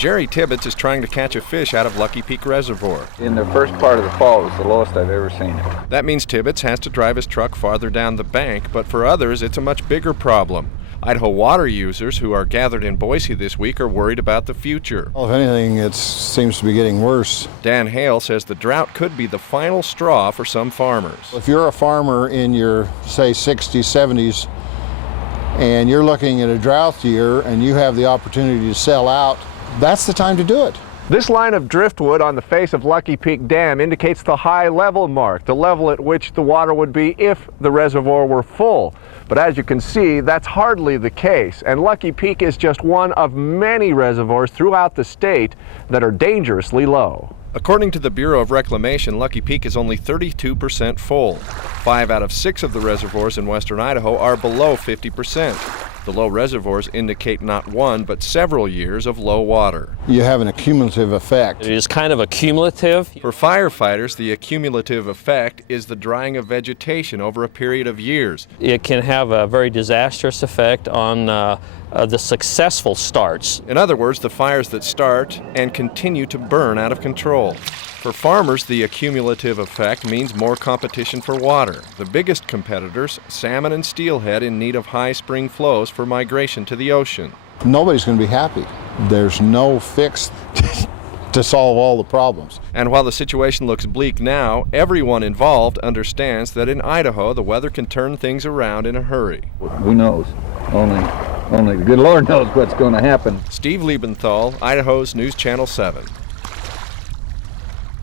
Jerry Tibbetts is trying to catch a fish out of Lucky Peak Reservoir. In the first part of the fall, it was the lowest I've ever seen it. That means Tibbetts has to drive his truck farther down the bank, but for others, it's a much bigger problem. Idaho water users who are gathered in Boise this week are worried about the future. Well, if anything, it seems to be getting worse. Dan Hale says the drought could be the final straw for some farmers. If you're a farmer in your, say, 60s, 70s, and you're looking at a drought year and you have the opportunity to sell out, that's the time to do it. This line of driftwood on the face of Lucky Peak Dam indicates the high level mark, the level at which the water would be if the reservoir were full. But as you can see, that's hardly the case, and Lucky Peak is just one of many reservoirs throughout the state that are dangerously low. According to the Bureau of Reclamation, Lucky Peak is only 32% full. 5 out of 6 of the reservoirs in western Idaho are below 50%. The low reservoirs indicate not one, but several years of low water. You have an accumulative effect. It is kind of accumulative. For firefighters, the accumulative effect is the drying of vegetation over a period of years. It can have a very disastrous effect on the successful starts. In other words, the fires that start and continue to burn out of control. For farmers, the accumulative effect means more competition for water. The biggest competitors, salmon and steelhead, in need of high spring flows for migration to the ocean. Nobody's going to be happy. There's no fix to solve all the problems. And while the situation looks bleak now, everyone involved understands that in Idaho, the weather can turn things around in a hurry. Who knows? Only the good Lord knows what's going to happen. Steve Liebenthal, Idaho's News Channel 7.